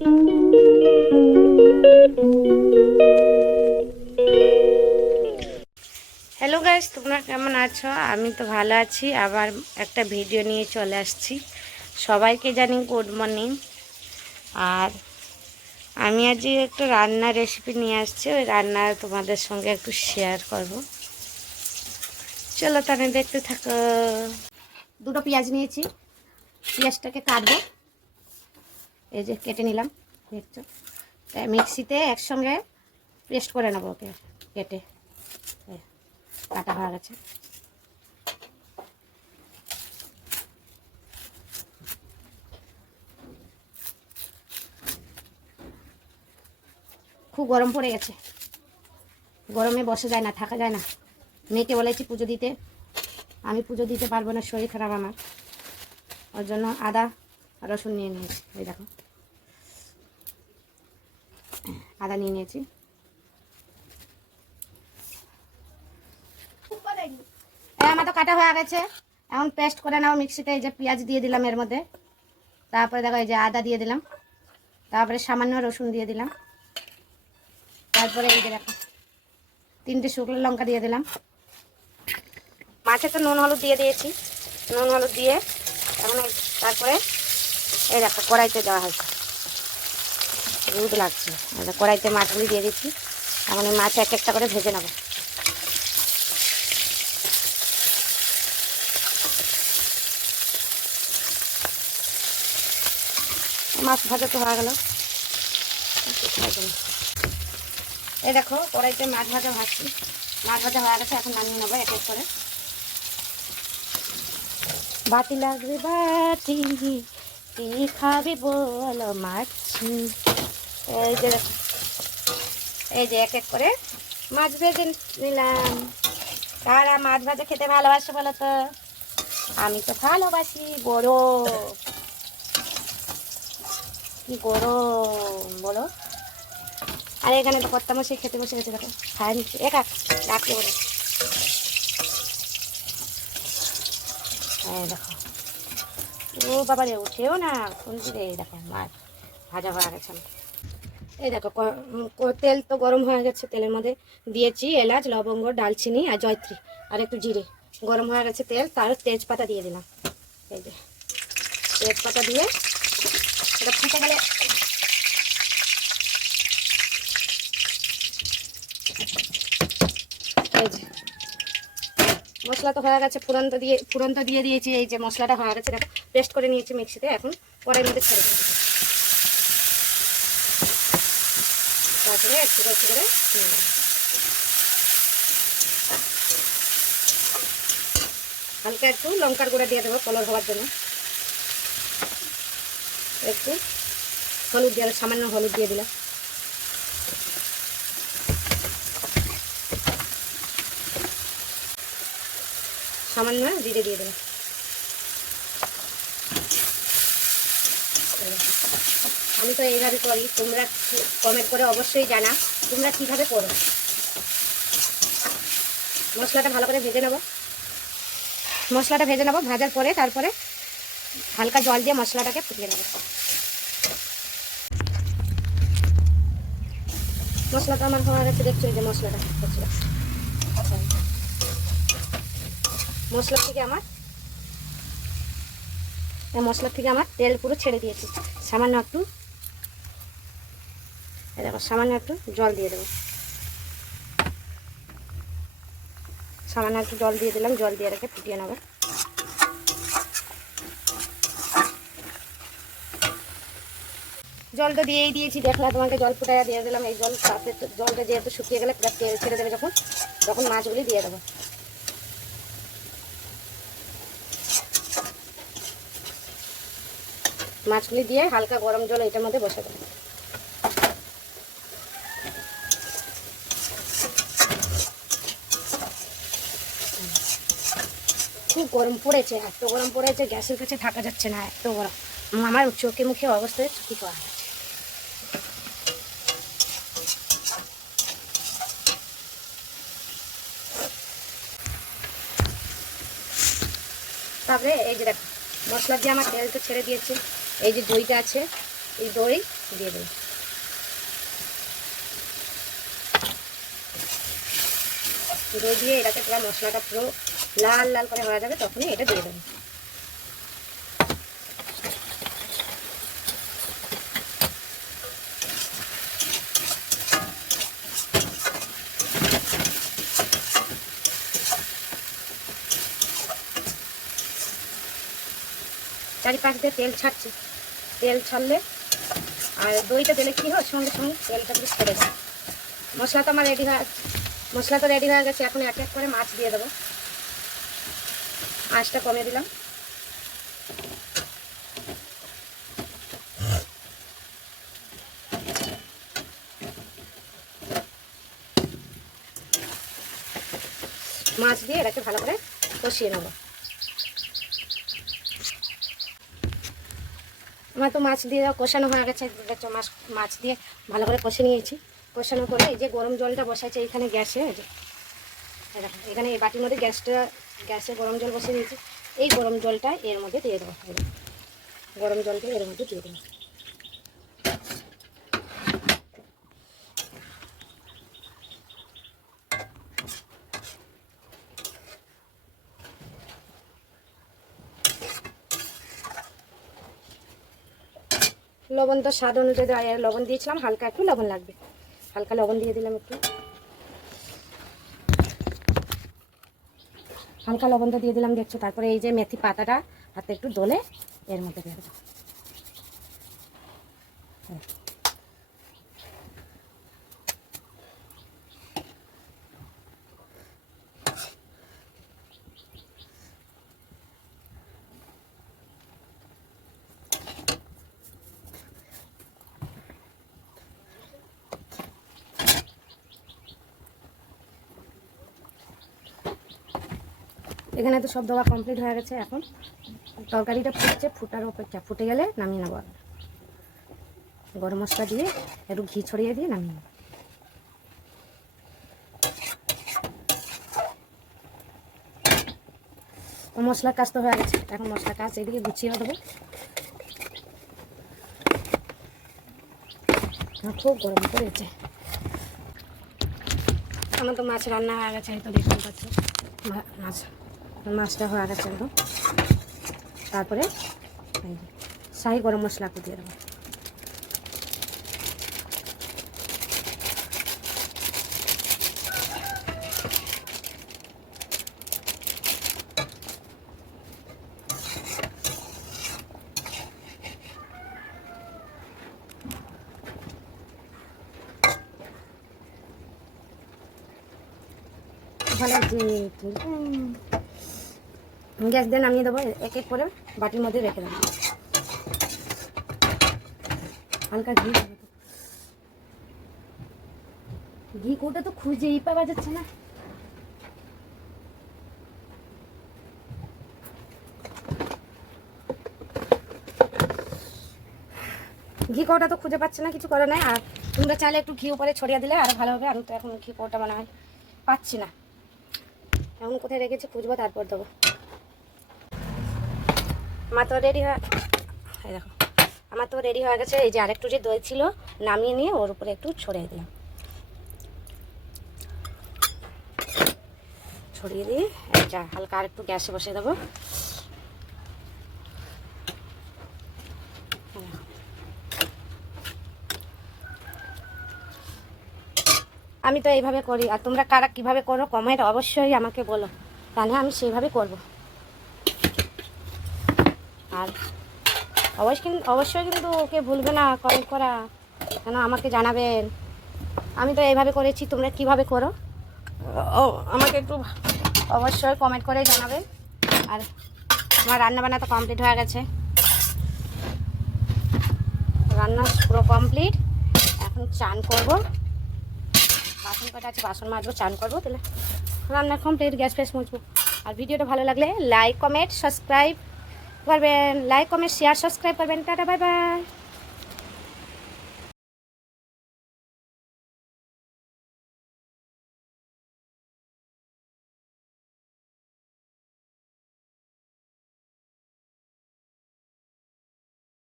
Hello guys, তোমরা কেমন আছো? আমি তো ভালো আছি। আবার একটা ভিডিও নিয়ে চলে আসছি। সবাইকে জানি গুড মর্নিং। আর আমি আজকে একটু রান্নার রেসিপি নিয়ে আসছি। ওই রান্না তোমাদের সঙ্গে একটু শেয়ার করব। চলো তাহলে দেখতে থাকো। দুটো পেঁয়াজ নিয়েছি, পেঁয়াজটাকে কাটবো। এই যে কেটে নিলাম, দেখছো? মিক্সিতে একসঙ্গে পেস্ট করে নেবো। ওকে কেটে কাটা হয়ে গেছে। খুব গরম পড়ে গেছে, গরমে বসে যায় না, থাকা যায় না। মেয়েকে বলেছি পুজো দিতে, আমি পুজো দিতে পারবো না, শরীর খারাপ আমার। ওর জন্য আদা রসুন নিয়ে নিয়েছি। এই দেখো, আদা নিয়ে নিয়েছি। আমার তো কাটা হয়ে গেছে, এখন পেস্ট করে নাও মিক্সিতে। এই যে পেঁয়াজ দিয়ে দিলাম এর মধ্যে, তারপরে দেখো এই যে আদা দিয়ে দিলাম, তারপরে সামান্য রসুন দিয়ে দিলাম, তারপরে এই যে দেখো 3টে শুকনো লঙ্কা দিয়ে দিলাম। মাছে তো নুন হলুদ দিয়ে দিয়েছি, নুন হলুদ দিয়ে এখন তারপরে এই দেখো কড়াইতে দেওয়া হয়েছে, রোদ লাগছে। কড়াইতে মাছগুলি দিয়ে দিচ্ছি। এখন এই মাছ এক একটা করে ভেজে নেব। মাছ ভাজা তো হয়ে গেল। এই দেখো কড়াইতে মাছ ভাজা ভাজছি, মাছ ভাজা হয়ে গেছে। এখন নামিয়ে নেবো এক এক করে। বাটি লাগবে বাটি, কি খাবি বলো মাছি। এই যে এই যে এক এক করে মাছ ভেজে নিলাম। কারা মাছ ভাজা খেতে ভালোবাসে বলো তো? আমি তো ভালোবাসি। গরম, কি গরম বলো। আর এখানে তো কর্তা মশাই খেতে বসে গেছে, দেখো খায় নিচ্ছে। একা ডাকতে বলে, হ্যাঁ দেখো। ও বাবা রে, উঠেও না শুনছি রে। এই দেখো মাছ ভাজা হয়ে গেছে। এই দেখো তেল তো গরম হয়ে গেছে। তেলের মধ্যে দিয়েছি এলাচ, লবঙ্গ, ডালচিনি আর জয়ত্রী আর একটু জিরে। গরম হয়ে গেছে তেল, তার তেজপাতা দিয়ে দিলাম। এই যে তেজপাতা দিয়ে এটা ফুটে গেলে এই যে মশলা তো হয়ে গেছে। ফুরন্ত দিয়ে দিয়েছি। এই যে মশলাটা হয়ে গেছে, দেখো পেস্ট করে নিয়েছি মিক্সিতে। এখন কড়াইয়ের মধ্যে ছেড়ে দিই, তারপরে একটু একটু করে নিয়ে নেব। হালকা একটু লঙ্কার গুঁড়া দিয়ে দেবো কালার হওয়ার জন্য। একটু হলুদ দিয়ে, সামান্য হলুদ দিয়ে দিলাম। সামান্য জিরে দিয়ে দিলাম। আমি তো এইভাবে করি, তোমরা কমেন্ট করে অবশ্যই জানা তোমরা কীভাবে করো। মশলাটা ভালো করে ভেজে নেব। মশলাটা ভেজে নেব, ভাজার পরে তারপরে হালকা জল দিয়ে মশলাটাকে ফুটিয়ে নেব। মশলাটা আমার হওয়া গেছে, দেখছো এই যে মশলাটা হচ্ছে। মশলা থেকে আমার তেল পুরো ছেড়ে দিয়েছি। সামান্য একটু দেখো, সামান্য একটু জল দিয়ে দেবো। সামান্য একটু জল দিয়ে দিলাম, জল দিয়ে রেখে ফুটিয়ে নেব। জল তো দিয়েই দিয়েছি, দেখলাম তোমাকে জল ফুটাইয়া দিয়ে দিলাম। এই জলটা যেহেতু শুকিয়ে গেলে পুরো তেল ছেড়ে দেবে, তখন মাছগুলি দিয়ে দেবো। মাছগুলি দিয়ে হালকা গরম জল এটার মধ্যে বসে দেবো। খুব গরম পড়েছে, এত গরম পড়েছে, গ্যাসের কাছে থাকা যাচ্ছে না, এত গরম। আমার চোখে মুখে অবস্থায় চুকি করা আছে। তারপরে এই যে দেখো মশলা দিয়ে আমার তেল তো ছেড়ে দিয়েছে। এই যে দইটা আছে, এই দই দিয়ে দেবো। দই দিয়ে এটাকে পুরো মশলাটা পুরো লাল লাল করে হয়ে যাবে, তখনই এটা দিয়ে দেবো। চারিপাশ দিয়ে তেল ছাড়ছে, তেল ছাড়লে আর দইটা দিলে কী হয়, সঙ্গে সঙ্গে তেলটা পুরো ছেড়ে যায়। মশলা তো আমার রেডি হয়ে মশলা তো রেডি হয়ে গেছে। এখন এক এক করে মাছ দিয়ে দেবো। আঁচটা কমিয়ে দিলাম। মাছ দিয়ে এটাকে ভালো করে কষিয়ে নেব। আমার তো মাছ দিয়ে কষানো হয়ে গেছে। মাছ দিয়ে ভালো করে কষে নিয়েছি। কষানো করে এই যে গরম জলটা বসাইছে এইখানে গ্যাসে, এখানে এই বাটির মধ্যে গ্যাসে গরম জল বসিয়ে দিয়েছি। এই গরম জলটা এর মধ্যে দিয়ে দেবো। গরম জলটা এর মধ্যে দিয়ে দেবো। লবণ তো স্বাদ অনুযায়ী লবণ দিয়েছিলাম, হালকা একটু লবণ লাগবে, হালকা লবণ দিয়ে দিলাম। একটু হালকা লবণটা দিয়ে দিলাম, দেখছো। তারপরে এই যে মেথি পাতাটা হাতে একটু দলে এর মধ্যে দিয়ে দেবো। এখানে তো সব দেওয়া কমপ্লিট হয়ে গেছে। এখন তরকারিটা ফুটছে, ফুটার অপেক্ষা। ফুটে গেলে নামিয়ে নেবো। গরম মশলা দিয়ে একটু ঘি ছড়িয়ে দিয়ে নামিয়ে নেবো। মশলার কাজ তো হয়ে গেছে। এখন মশলার কাজ এদিকে গুছিয়ে দেবো। খুব গরম পড়েছে। আমার তো মাছ রান্না হয়ে গেছে, এই তো দেখতে পাচ্ছ। মাছটা হয়ে গেছে একদম। তারপরে শাহি গরম মশলা দিয়ে দেবো। গ্যাস দিয়ে নামিয়ে দেবো। এক এক করে বাটির মধ্যে রেখে দেবো। হালকা ঘি কোটা তো খুঁজেই পাওয়া যাচ্ছে না। ঘি কৌটা তো খুঁজে পাচ্ছে না, কিছু করে নাই। আর তোমরা চাইলে একটু ঘি উপরে ছড়িয়ে দিলে আরও ভালো হবে। আমি তো এখন ঘি কৌটা মনে হয় পাচ্ছি না। এখন কোথায় রেখেছি খুঁজবো, তারপর দেবো। আমার তো রেডি হয়ে দেখো, আমার তো রেডি হয়ে গেছে। এই যে আরেকটু যে দই ছিল নামিয়ে নিয়ে ওর উপরে একটু ছড়িয়ে দিলাম। ছড়িয়ে দিয়ে যা হালকা আর একটু গ্যাসে বসিয়ে দেবো। আমি তো এইভাবে করি। আর তোমরা কারা কীভাবে করো কমেন্ট অবশ্যই আমাকে বলো, তাহলে আমি সেইভাবে করব। আর অবশ্যই কিন্তু ওকে ভুলবে না কমেন্ট করা, কেন আমাকে জানাবেন। আমি তো এইভাবে করেছি, তোমরা কিভাবে করো আমাকে একটু অবশ্যই কমেন্ট করে জানাবেন। আর আমার রান্নাবান্না তো কমপ্লিট হয়ে গেছে। রান্না পুরো কমপ্লিট। এখন চান করব। বাসন কটা আছে, বাসন মাজবো, চান করবো, তাহলে রান্না কমপ্লিট। গ্যাস ফ্যাস মুছবো। আর ভিডিওটা ভালো লাগলে লাইক কমেন্ট সাবস্ক্রাইব করবেন। লাইক কমেন্ট শেয়ার সাবস্ক্রাইব করবেন। Tata, bye bye.